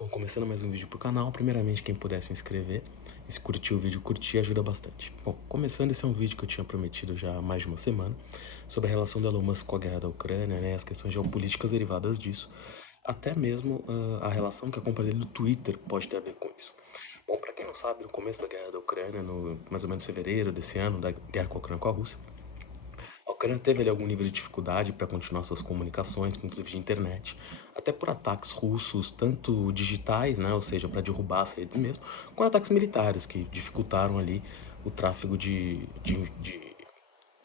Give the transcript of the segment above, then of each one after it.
Bom, começando mais um vídeo pro canal, primeiramente quem puder se inscrever, e se curtir o vídeo, curtir ajuda bastante. Bom, começando, esse é um vídeo que eu tinha prometido já há mais de uma semana, sobre a relação do Elon Musk com a guerra da Ucrânia, né, as questões geopolíticas derivadas disso, até mesmo a relação que a compra dele do Twitter pode ter a ver com isso. Bom, para quem não sabe, no começo da guerra da Ucrânia, no mais ou menos fevereiro desse ano, da guerra com a Ucrânia com a Rússia, a Ucrânia teve ali algum nível de dificuldade para continuar suas comunicações, inclusive de internet, até por ataques russos, tanto digitais, né, ou seja, para derrubar as redes mesmo, quanto ataques militares, que dificultaram ali o tráfego de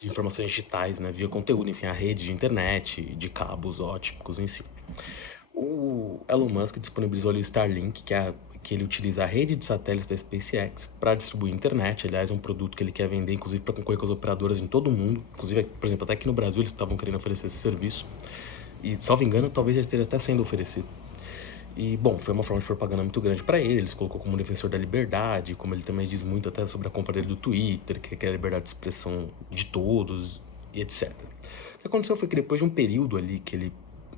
informações digitais, né, via conteúdo, enfim, a rede de internet, de cabos óticos em si. O Elon Musk disponibilizou ali o Starlink, que ele utiliza a rede de satélites da SpaceX para distribuir internet. Aliás, é um produto que ele quer vender, inclusive, para concorrer com as operadoras em todo o mundo. Inclusive, por exemplo, até aqui no Brasil eles estavam querendo oferecer esse serviço. E, salvo engano, talvez já esteja até sendo oferecido. E, bom, foi uma forma de propaganda muito grande para ele. Ele se colocou como defensor da liberdade, como ele também diz muito até sobre a compra dele do Twitter, que quer a liberdade de expressão de todos, e etc. O que aconteceu foi que depois de um período ali que ele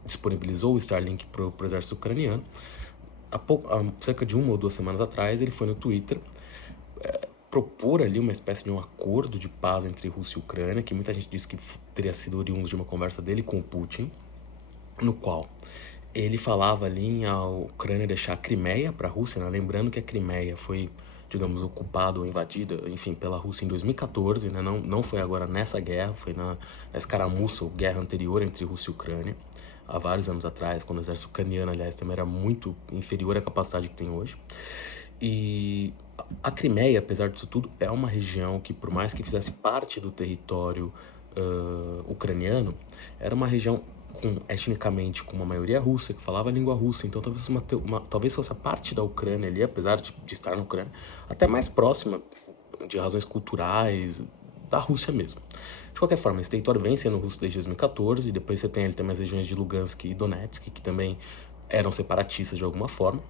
disponibilizou o Starlink para o exército ucraniano, há cerca de uma ou duas semanas atrás, ele foi no Twitter propor ali uma espécie de um acordo de paz entre Rússia e Ucrânia, que muita gente disse que teria sido oriundo de uma conversa dele com o Putin, no qual ele falava ali em a Ucrânia deixar a Crimeia para a Rússia, né? Lembrando que a Crimeia foi, digamos, ocupada ou invadida, enfim, pela Rússia em 2014, né? Não foi agora nessa guerra, foi na escaramuça ou guerra anterior entre Rússia e Ucrânia, há vários anos atrás, quando o exército ucraniano, aliás, também era muito inferior à capacidade que tem hoje. E a Crimeia, apesar disso tudo, é uma região que, por mais que fizesse parte do território ucraniano, era uma região etnicamente com uma maioria russa, que falava a língua russa, então talvez fosse a parte da Ucrânia ali, apesar de estar na Ucrânia, até mais próxima, de razões culturais, da Rússia mesmo. De qualquer forma, esse território vem sendo russo desde 2014, e depois você tem ali também as regiões de Lugansk e Donetsk, que também eram separatistas de alguma forma.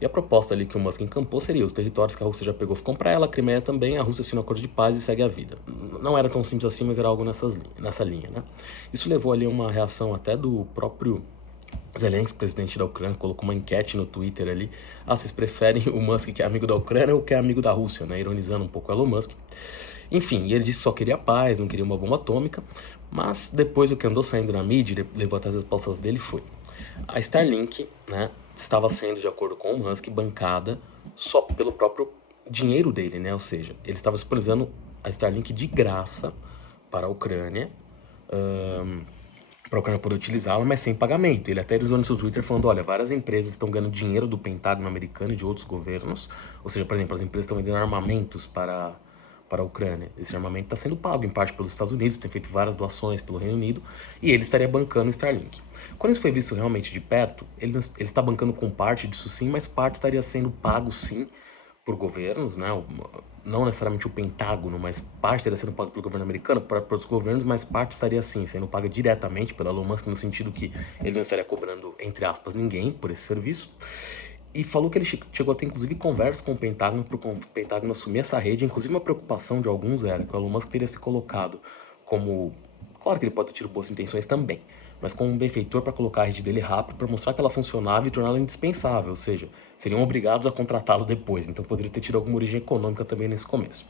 E a proposta ali que o Musk encampou seria: os territórios que a Rússia já pegou ficam para ela, a Crimeia também, a Rússia assina um acordo de paz e segue a vida. Não era tão simples assim, mas era algo nessa linha, né? Isso levou ali a uma reação até do próprio Zelensky, presidente da Ucrânia, colocou uma enquete no Twitter ali: ah, vocês preferem o Musk que é amigo da Ucrânia ou que é amigo da Rússia, né? Ironizando um pouco o Elon Musk. Enfim, e ele disse que só queria paz, não queria uma bomba atômica, mas depois o que andou saindo na mídia, levou até as respostas dele, foi: a Starlink, né, estava sendo, de acordo com o Musk, bancada só pelo próprio dinheiro dele, né? Ou seja, ele estava disponibilizando a Starlink de graça para a Ucrânia, para a Ucrânia poder utilizá-la, mas sem pagamento. Ele até usou no seu Twitter falando: olha, várias empresas estão ganhando dinheiro do Pentágono americano e de outros governos. Ou seja, por exemplo, as empresas estão vendendo armamentos para a Ucrânia. Esse armamento está sendo pago em parte pelos Estados Unidos, tem feito várias doações pelo Reino Unido, e ele estaria bancando o Starlink. Quando isso foi visto realmente de perto, ele está bancando com parte disso sim, mas parte estaria sendo pago sim por governos, né? Não necessariamente o Pentágono, mas parte estaria sendo paga pelo governo americano, para os governos, mas parte estaria sim sendo paga diretamente pela Elon Musk, no sentido que ele não estaria cobrando, entre aspas, ninguém por esse serviço. E falou que ele chegou a ter, inclusive, conversa com o Pentágono para o Pentágono assumir essa rede. Inclusive, uma preocupação de alguns era que o Elon Musk teria se colocado como... Claro que ele pode ter tido boas intenções também, mas como um benfeitor para colocar a rede dele rápido, para mostrar que ela funcionava e torná-la indispensável, ou seja, seriam obrigados a contratá-lo depois, então poderia ter tido alguma origem econômica também nesse começo.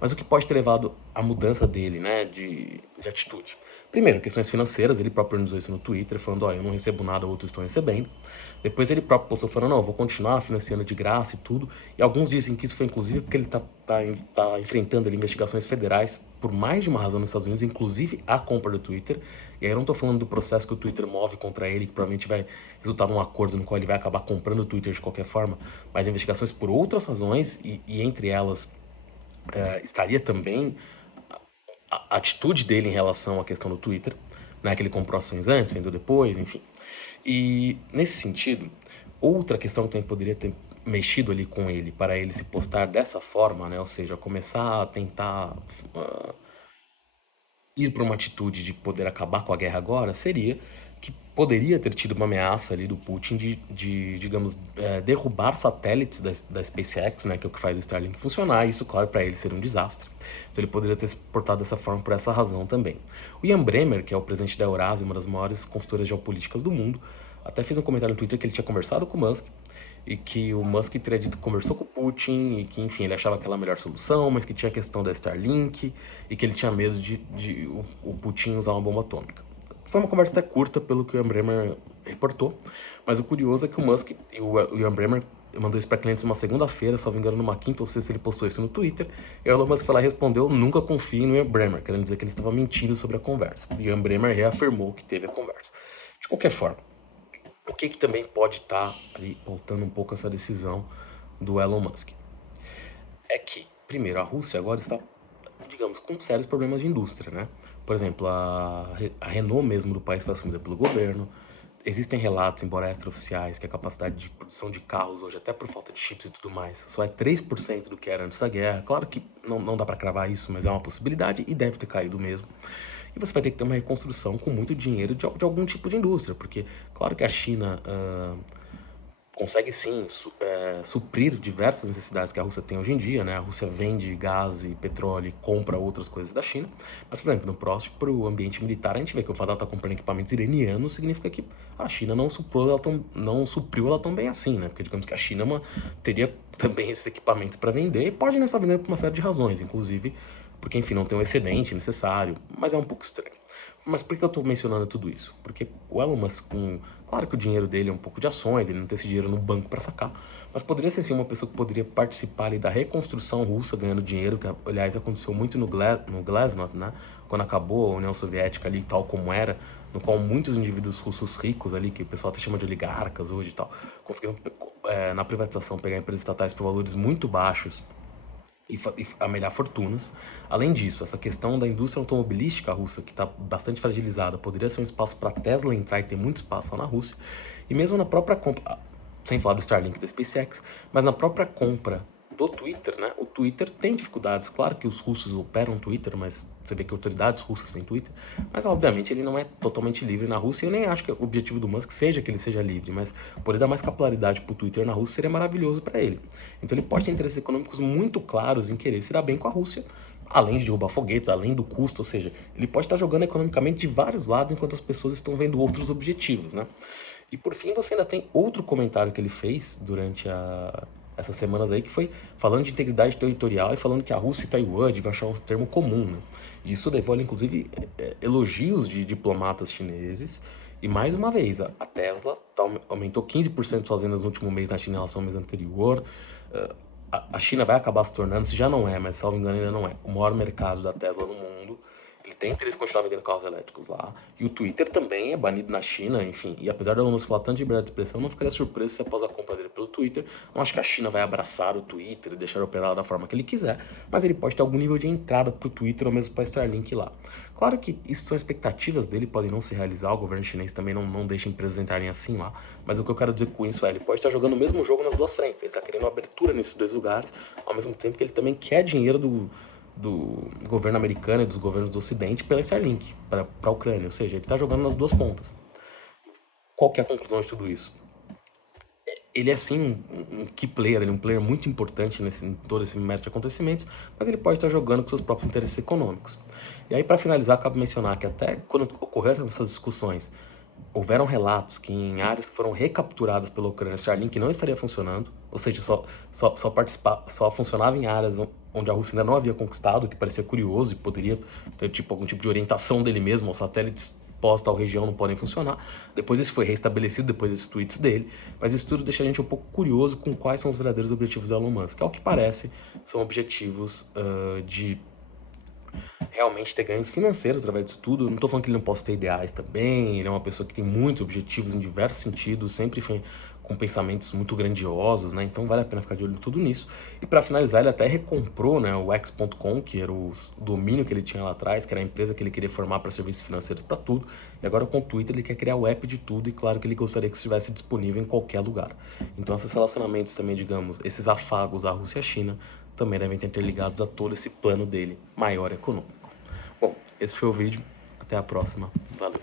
Mas o que pode ter levado à mudança dele, né, de atitude? Primeiro, questões financeiras, ele próprio organizou isso no Twitter, falando: ó, eu não recebo nada, outros estão recebendo. Depois ele próprio postou falando: não, eu vou continuar financiando de graça e tudo. E alguns dizem que isso foi inclusive porque ele tá enfrentando ali investigações federais por mais de uma razão nos Estados Unidos, inclusive a compra do Twitter. E aí eu não tô falando do processo que o Twitter move contra ele, que provavelmente vai resultar num acordo no qual ele vai acabar comprando o Twitter de qualquer forma, mas investigações por outras razões, e entre elas estaria também a atitude dele em relação à questão do Twitter, né, que ele comprou ações antes, vendeu depois, enfim. E nesse sentido, outra questão que também poderia ter mexido ali com ele para ele se postar dessa forma, né, ou seja, começar a tentar ir para uma atitude de poder acabar com a guerra agora, seria que poderia ter tido uma ameaça ali do Putin de digamos, derrubar satélites da SpaceX, né, que é o que faz o Starlink funcionar, e isso, claro, para ele seria um desastre. Então ele poderia ter se portado dessa forma por essa razão também. O Ian Bremmer, que é o presidente da Eurasia, uma das maiores consultoras geopolíticas do mundo, até fez um comentário no Twitter que ele tinha conversado com o Musk, e que o Musk teria dito que conversou com o Putin e que, enfim, ele achava aquela a melhor solução, mas que tinha a questão da Starlink e que ele tinha medo de o Putin usar uma bomba atômica. Foi uma conversa até curta, pelo que o Ian Bremmer reportou, mas o curioso é que o Musk e o Ian Bremmer mandou isso para clientes numa segunda-feira, salvo engano, numa quinta ou sexta ele postou isso no Twitter, e o Elon Musk foi lá e respondeu: nunca confie no Ian Bremmer, querendo dizer que ele estava mentindo sobre a conversa. E o Ian Bremmer reafirmou que teve a conversa. De qualquer forma, o que também pode estar ali voltando um pouco essa decisão do Elon Musk? É que, primeiro, a Rússia agora está, digamos, com sérios problemas de indústria, né? Por exemplo, a Renault mesmo do país foi assumida pelo governo. Existem relatos, embora extraoficiais, que a capacidade de produção de carros hoje, até por falta de chips e tudo mais, só é 3% do que era antes da guerra. Claro que não dá para cravar isso, mas é uma possibilidade e deve ter caído mesmo. E você vai ter que ter uma reconstrução com muito dinheiro de algum tipo de indústria, porque claro que a China consegue sim suprir diversas necessidades que a Rússia tem hoje em dia, né? A Rússia vende gás e petróleo e compra outras coisas da China, mas, por exemplo, no próximo, para o ambiente militar, a gente vê que o fato de ela estar comprando equipamentos iranianos significa que a China não supriu ela tão bem assim, né? Porque digamos que a China teria também esses equipamentos para vender e pode não estar vendendo por uma série de razões, inclusive porque, enfim, não tem o excedente necessário, mas é um pouco estranho. Mas por que eu estou mencionando tudo isso? Porque o Elon Musk, claro que o dinheiro dele é um pouco de ações, ele não tem esse dinheiro no banco para sacar, mas poderia ser sim uma pessoa que poderia participar ali da reconstrução russa ganhando dinheiro, que aliás aconteceu muito no Glasnost, né? Quando acabou a União Soviética ali, tal como era, no qual muitos indivíduos russos ricos ali, que o pessoal até chama de oligarcas hoje e tal, conseguiram na privatização pegar empresas estatais por valores muito baixos e amelhar fortunas. Além disso, essa questão da indústria automobilística russa, que está bastante fragilizada, poderia ser um espaço para a Tesla entrar e ter muito espaço lá na Rússia. E mesmo na própria compra, sem falar do Starlink da SpaceX, mas na própria compra do Twitter, né? O Twitter tem dificuldades. Claro que os russos operam Twitter, mas você vê que autoridades russas têm Twitter. Mas obviamente ele não é totalmente livre na Rússia. E eu nem acho que o objetivo do Musk seja que ele seja livre, mas poder dar mais capilaridade para o Twitter na Rússia seria maravilhoso para ele. Então ele pode ter interesses econômicos muito claros em querer se dar bem com a Rússia, além de derrubar foguetes, além do custo, ou seja, ele pode estar jogando economicamente de vários lados enquanto as pessoas estão vendo outros objetivos, né? E por fim, você ainda tem outro comentário que ele fez durante essas semanas aí, que foi falando de integridade territorial e falando que a Rússia e Taiwan deviam achar um termo comum, né? E isso levou a, inclusive, elogios de diplomatas chineses. E mais uma vez, a Tesla aumentou 15% suas vendas no último mês na China em relação ao mês anterior. A China vai acabar se tornando, se já não é, mas salvo engano ainda não é, o maior mercado da Tesla no mundo. Ele tem interesse em continuar vendendo carros elétricos lá. E o Twitter também é banido na China, enfim. E apesar do Elon Musk falar tanto de liberdade de expressão, não ficaria surpreso se após a compra dele pelo Twitter, não acho que a China vai abraçar o Twitter e deixar operar da forma que ele quiser, mas ele pode ter algum nível de entrada pro Twitter ou mesmo para Starlink lá. Claro que isso são expectativas dele, podem não se realizar, o governo chinês também não deixa empresas entrarem assim lá, mas o que eu quero dizer com isso é, ele pode estar jogando o mesmo jogo nas duas frentes, ele está querendo abertura nesses dois lugares, ao mesmo tempo que ele também quer dinheiro do governo americano e dos governos do Ocidente pela Starlink para a Ucrânia, ou seja, ele está jogando nas duas pontas. Qual que é a conclusão de tudo isso? Ele é sim um key player, ele é um player muito importante em todo esse método de acontecimentos, mas ele pode estar jogando com seus próprios interesses econômicos. E aí, para finalizar, cabe mencionar que até quando ocorreram essas discussões, houveram relatos que em áreas que foram recapturadas pela Ucrânia, o Starlink não estaria funcionando, ou seja, só funcionava em áreas onde a Rússia ainda não havia conquistado, o que parecia curioso e poderia ter algum tipo de orientação dele mesmo, os satélites pós tal região não podem funcionar. Depois isso foi restabelecido, depois desses tweets dele, mas isso tudo deixa a gente um pouco curioso com quais são os verdadeiros objetivos do Elon Musk. Ao que parece, são objetivos de realmente ter ganhos financeiros através disso tudo. Eu não tô falando que ele não possa ter ideais também, ele é uma pessoa que tem muitos objetivos em diversos sentidos, sempre foi com pensamentos muito grandiosos, né? Então vale a pena ficar de olho em tudo nisso. E para finalizar, ele até recomprou, né, o X.com, que era o domínio que ele tinha lá atrás, que era a empresa que ele queria formar para serviços financeiros para tudo. E agora com o Twitter ele quer criar o app de tudo e claro que ele gostaria que estivesse disponível em qualquer lugar. Então esses relacionamentos também, digamos, esses afagos à Rússia e à China também devem estar interligados a todo esse plano dele maior econômico. Bom, esse foi o vídeo. Até a próxima. Valeu.